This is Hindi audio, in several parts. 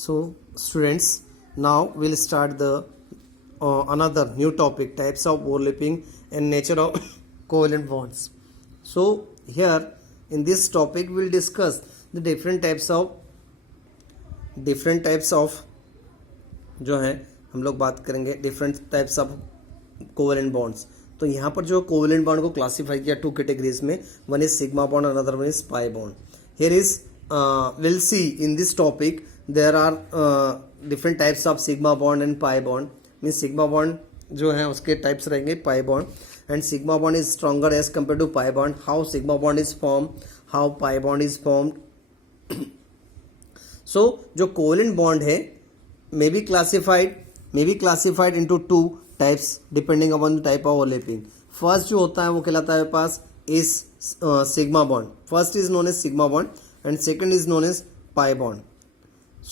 So, students, now we'll start the another new topic: types of overlapping and nature of covalent bonds. So, here in this topic, we'll discuss the different types of जो है हम लोग बात करेंगे different types of covalent bonds. तो यहाँ पर जो कोवेलेंट बॉन्ड को क्लासिफाई किया टू कैटेगरीज में. One is sigma bond, another one is pi bond. Here is will see in this topic there are different types of sigma bond and pi bond. Means sigma bond जो है उसके टाइप्स रहेंगे pi bond. And sigma bond is stronger as compare to pi bond. How sigma bond is form, how pi bond is formed. So जो कोवेलेंट बॉन्ड है may be classified into two types depending upon the type of overlapping. First जो होता है वो कहलाता है पास is sigma bond. First is known as sigma bond and second is known as pi bond.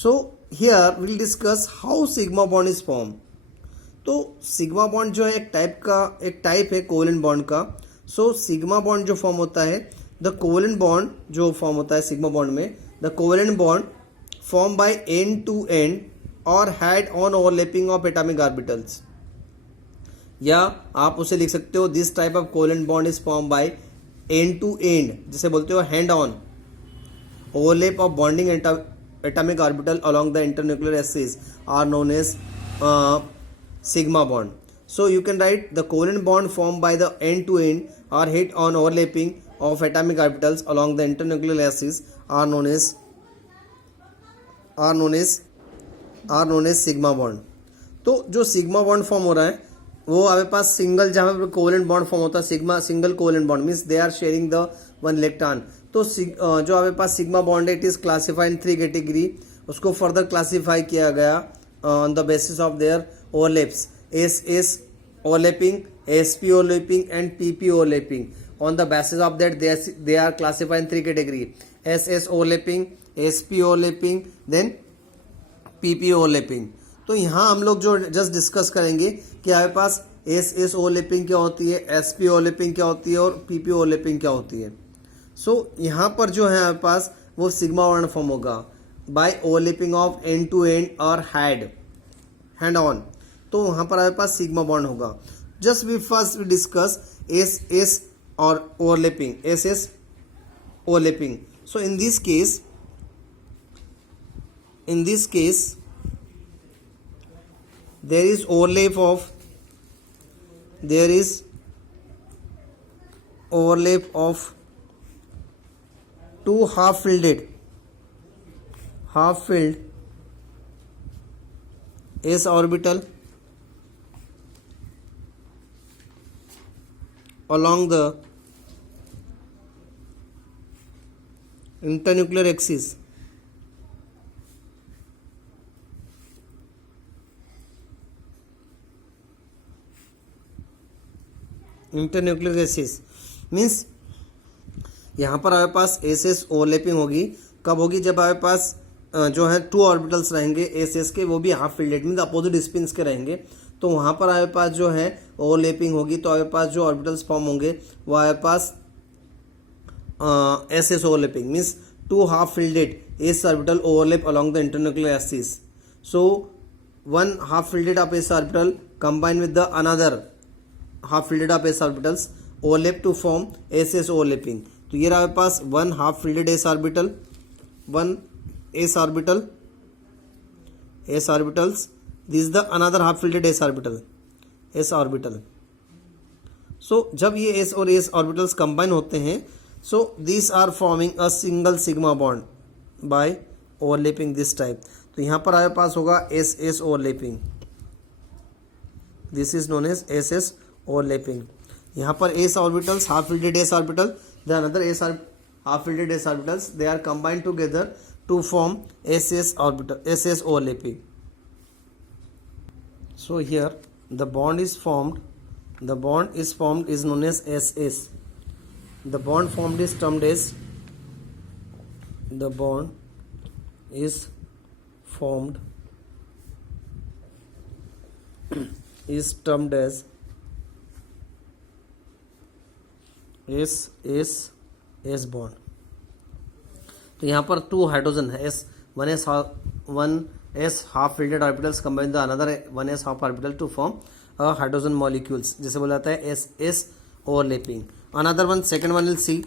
So here we will discuss how sigma bond is formed. तो सिग्मा बॉन्ड जो है एक टाइप है कोवेलेंट बॉन्ड का. सो सिग्मा बॉन्ड जो फॉर्म होता है, द कोवेलेंट बॉन्ड जो फॉर्म होता है सिग्मा बॉन्ड में, the covalent bond form by end to end और head on overlapping of atomic orbitals. या आप उसे लिख सकते हो this type of covalent bond is form by end to end, जिसे बोलते हो hand on overlap of bonding atomic orbital along the internuclear axis are known as sigma bond. So you can write the covalent bond formed by the end to end or hit on overlapping of atomic orbitals along the internuclear axis are known as sigma bond. तो जो सिग्मा बॉन्ड फॉर्म हो रहा है वो आपके पास सिंगल, जहाँ पे कोवेलेंट बॉन्ड फॉर्म होता है sigma single covalent bond means they are sharing the one electron. तो जो आपके पास सिग्मा बॉन्ड है it is classified in three category. उसको फर्दर क्लासिफाई किया गया on the basis of their overlaps: SS overlapping, SP overlapping and PP overlapping. On the basis of that they are classified in three category: SS overlapping, SP overlapping, then PP overlapping. तो यहाँ हम लोग जो जस्ट डिस्कस करेंगे कि आपके पास SS overlapping क्या होती है, SP overlapping क्या होती है और PP overlapping क्या होती है. सो यहाँ पर जो है आपके पास वो सिग्मा बॉन्ड फॉर्म होगा by overlapping of end to end और हैंड ऑन. तो वहाँ पर आपके पास सिग्मा बॉन्ड होगा. Just we first we discuss S और overlapping, S overlapping. So in this case there is overlap of two half-filled s orbital along the internuclear axis. Internuclear axis means यहाँ पर आपके पास एस ओवरलैपिंग होगी. कब होगी? जब आपके पास जो है टू ऑर्बिटल्स रहेंगे एस के, वो भी half filled means opposite spins के रहेंगे. तो वहाँ पर आपके पास जो है ओवरलैपिंग होगी. तो आपके पास जो ऑर्बिटल्स फॉर्म होंगे वो आपके पास S overlapping means two half filled S orbital overlap along the internuclear axis. So one half filled of S orbital combine with the another half filled of S orbitals overlap to form S overlapping. तो ये आपके पास one half filled S orbital, one s orbitals. This is the another half filled s orbital. So जब ये s और s orbitals combine होते हैं, so these are forming a single sigma bond by overlapping this type. तो यहाँ पर आपके पास होगा s overlapping. This is known as s overlapping. यहाँ पर s orbitals half filled s orbital, the another half filled s orbitals, they are combined together to form SS overlapping. So here the bond is formed is known as SS. The bond formed is termed as SS bond. तो यहाँ पर टू हाइड्रोजन है, S one S one s half filled orbitals combine the another one s half orbital to form a hydrogen molecules, जैसे बोला जाता है s overlapping. Another one, second one will see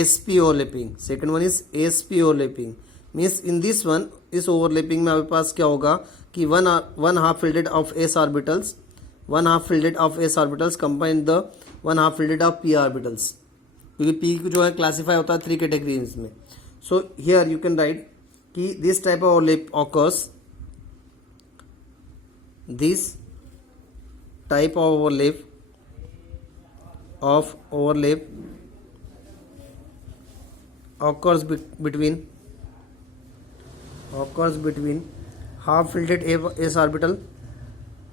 sp overlapping. Second one is sp overlapping. Means in this one, इस ओवरलैपिंग में आपके पास क्या होगा कि one half filled of S orbitals, one half filled of S orbitals combine the one half filled of P orbitals, क्योंकि पी जो है क्लासीफाई होता है 3 कैटेगरीज में. So here you can write कि this type of overlap occurs, this type of overlap occurs between half filled s orbital,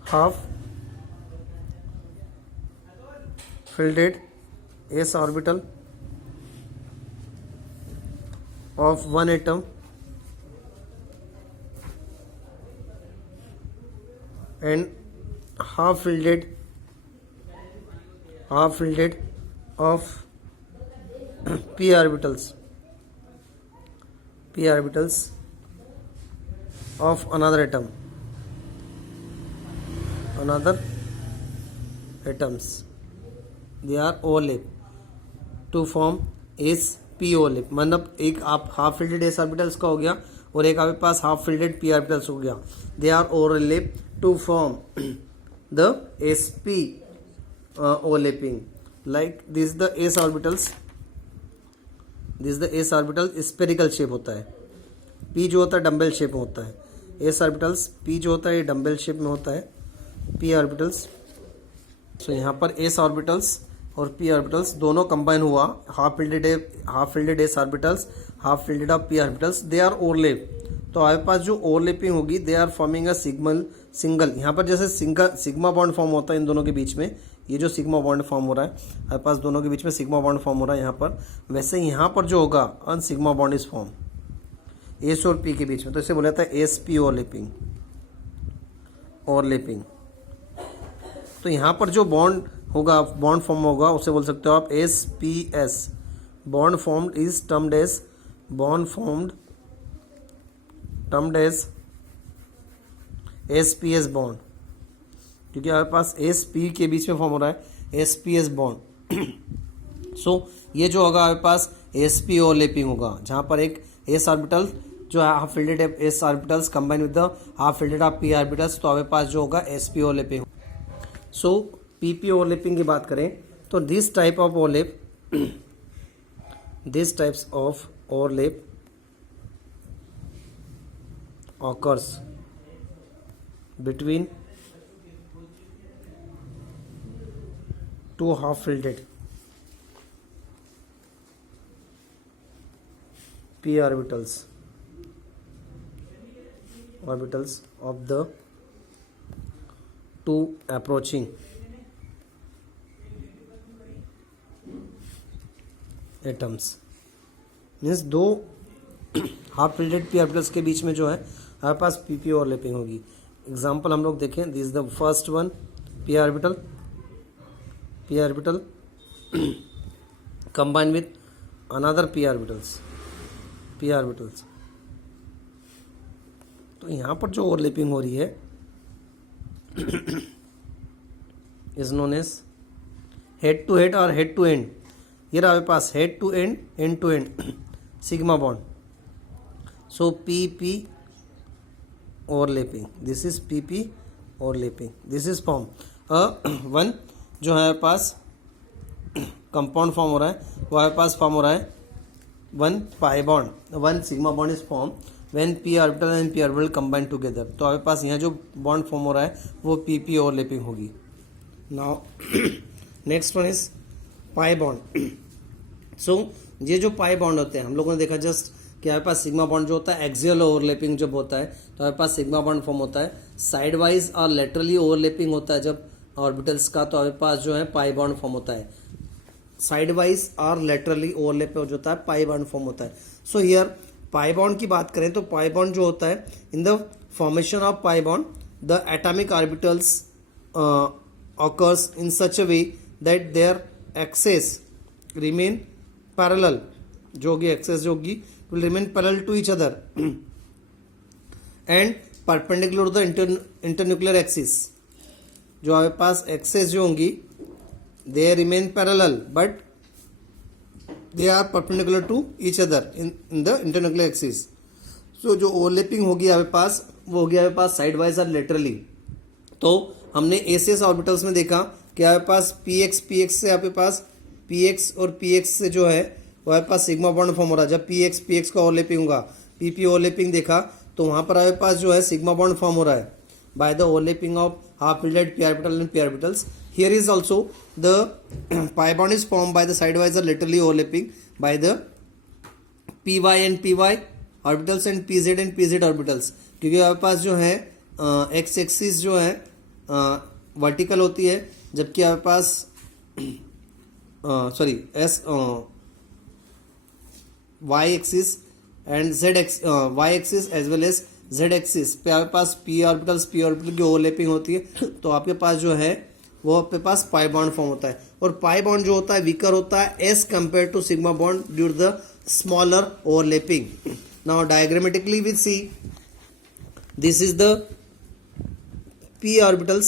half filled s orbital of one atom and half filled of p orbitals of another atoms. They are overlap to form sp overlap. मतलब एक आप हाफ फिल्डेड s ऑर्बिटल्स का हो गया और एक आपके पास हाफ फिल्डेड p ऑर्बिटल्स हो गया. They are overlap to form the sp overlapping. Like this is the s orbitals. This is the s orbital spherical shape होता है. p जो होता है डम्बल शेप में होता है. एस ऑर्बिटल्स p जो होता है ये डम्बल शेप में होता है. p ऑर्बिटल्स, सो यहाँ पर एस ऑर्बिटल्स और p ऑर्बिटल्स दोनों कंबाइन हुआ, half filled s orbitals, half filled of p orbitals, they are overlap. तो आपके पास जो ओवरलैपिंग होगी, they are forming a single. यहाँ पर जैसे सिग्मा बॉन्ड फॉर्म होता है इन दोनों के बीच में, ये जो सिग्मा बॉन्ड फॉर्म हो रहा है आपके पास दोनों के बीच में सिग्मा बॉन्ड फॉर्म हो रहा है यहाँ पर, वैसे यहाँ पर जो होगा an sigma bond is form S और पी के बीच में, तो इसे बोला जाता है एस पी ओवरलैपिंग. तो यहाँ पर जो बॉन्ड होगा, बॉन्ड फॉर्म होगा, उसे बोल सकते हो आप s p s. Bond formed is termed as s p s bond, क्योंकि हमारे पास एस पी के बीच में फॉर्म हो रहा है S p s bond. So ये जो होगा हमारे पास एस पी ओवरलैपिंग होगा, जहाँ पर एक एस ऑर्बिटल जो है half filled s orbitals combine with the half filled of P orbitals, तो हमारे पास जो होगा एस पी ओवरलैपिंग. सो पी पी ओवरलैपिंग की बात करें तो this types of overlap occurs between two half filled p orbitals of the two approaching atoms. Means दो हाफ फिल्डेड पी ऑर्बिटल्स के बीच में जो है हमारे पास पी पी ओवरलैपिंग होगी. एग्जाम्पल हम लोग देखें, this is the first one, P orbital combine with another P orbitals. तो यहाँ पर जो ओवरलैपिंग हो रही है is known as head to head और हेड टू एंड. ये रहा हमारे पास head to end, end to end sigma bond. So P P overlapping, this is P P overlapping, this is form one जो है हमारे पास कंपाउंड फॉर्म हो रहा है, वो हमारे पास फॉर्म हो रहा है one pi bond, one sigma bond is form when P orbital and P orbital combine together. तो हमारे पास यहाँ जो बॉन्ड फॉर्म हो रहा है वो पी पी ओवरलैपिंग होगी. Now next one is pi bond. So ये जो पाई बॉन्ड होते हैं हम लोगों ने देखा जस्ट कि हमारे पास सिग्मा बॉन्ड जो होता है एक्सियल ओवरलैपिंग जब होता है तो हमारे पास सिग्मा बॉन्ड फॉर्म होता है. साइड वाइज और लेटरली ओवरलैपिंग होता है जब ऑर्बिटल्स का, तो हमारे पास जो है पाई बॉन्ड फॉर्म होता है. साइड वाइज और लेटरली ओवरलैप जो होता है पाई बॉन्ड फॉर्म होता है. सो हियर पाई बॉन्ड की बात करें तो पाई बॉन्ड जो होता है, in the formation of pi bond the atomic orbitals occurs in such a way that their axes remain parallel, जो होगी एक्सेस जो होगी will remain parallel to each other and perpendicular to the internuclear axis. जो हमारे पास एक्सेस जो होंगी they remain parallel but they are perpendicular to each other in the internuclear axis. So जो ओवरलैपिंग होगी हमारे पास वो होगी हमारे पास साइड वाइज और लेटरली। तो हमने एसीएस ऑर्बिटल्स में देखा कि हमारे पास पीएक्स से आपके पास पीएक्स और पीएक्स से जो है वो हमारे पास सिग्मा बॉन्ड फॉर्म हो रहा है। जब पीएक्स का ओवरलैपिंग होगा, पीपी ओवरलैपिंग देखा तो वहाँ पर हमारे पास जो है सिग्मा बॉन्ड फॉर्म हो रहा है by the overlapping of half related P orbital and P orbitals. Here is also the pi bond is form by the side wise और laterally overlapping by the P Y and P Y orbitals and P Z orbitals. क्योंकि हमारे पास जो है एक्स एक्सिस जो है वर्टिकल होती है, जबकि हमारे पास Y axis and Z Y axis as well as Z axis पे आपके पास पी ऑर्बिटल की ओवरलैपिंग होती है। तो आपके पास जो है वो आपके पास पाई बॉन्ड फॉर्म होता है, और पाई बॉन्ड जो होता है वीकर होता है as compare to sigma bond due to the smaller overlapping. Now diagrammatically we see this is the p orbitals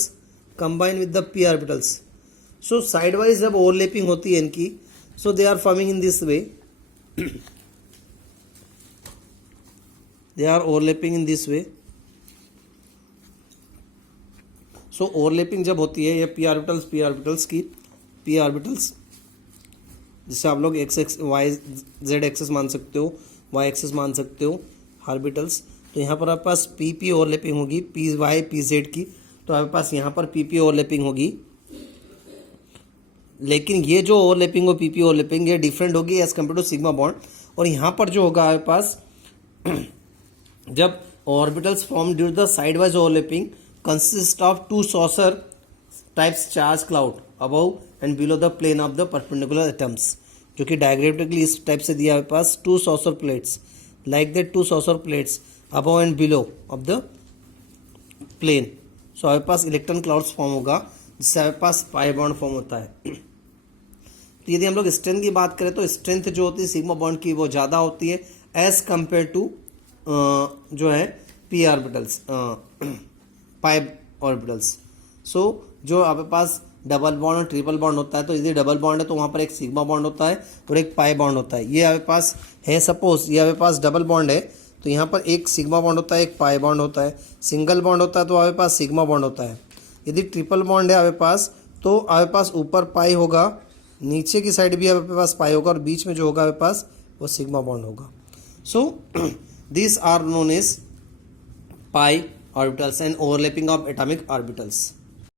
combine with the p orbitals. So sidewise जब overlapping होती है इनकी, so they are forming in this way. They are overlapping in this way. So overlapping जब होती है ये p orbitals की p orbitals, जिसे आप लोग x y z एक्सेस मान सकते हो, y एक्सेस मान सकते हो ऑर्बिटल्स। तो यहाँ पर आपके पास पी ओवरलैपिंग होगी पी वाई पी जेड की, तो आपके पास यहाँ पर पी ओवरलैपिंग होगी। लेकिन ये जो ओवरलैपिंग हो पी ओवरलैपिंग ये डिफरेंट होगी as compare to sigma bond. और यहाँ पर जो होगा आपके पास जब orbitals form due the side wise overlapping consist of two saucer types charge cloud above and below the plane of the perpendicular atoms, जो कि डायग्रामेटिकली इस टाइप से दिया है आपके पास two saucer plates like that, two saucer plates above and below of the plane. सो हमारे पास इलेक्ट्रॉन क्लाउड्स फॉर्म होगा जिससे हमारे पास पाई बॉन्ड फॉर्म होता है। तो यदि हम लोग स्ट्रेंथ की बात करें तो स्ट्रेंथ जो होती है सिग्मा बॉन्ड की वो ज़्यादा होती है एज कंपेयर टू जो है पी ऑर्बिटल्स पाई ऑर्बिटल्स। सो जो आपके पास डबल बॉन्ड और ट्रिपल बॉन्ड होता है, तो यदि डबल बॉन्ड है तो वहाँ पर एक सिग्मा बॉन्ड होता है और एक पाई बॉन्ड होता है। ये आपके पास है, सपोज ये आपके पास डबल बॉन्ड है तो यहाँ पर एक सिग्मा बॉन्ड होता है एक पाई बॉन्ड होता है। सिंगल बॉन्ड होता है तो आपके पास सिग्मा बॉन्ड होता है। यदि ट्रिपल बॉन्ड है आपके पास तो आपके पास ऊपर पाई होगा, नीचे की साइड भी आपके पास पाई होगा और बीच में जो होगा आपके पास वो सिग्मा बॉन्ड होगा। So this are known as pi orbitals and overlapping of atomic orbitals.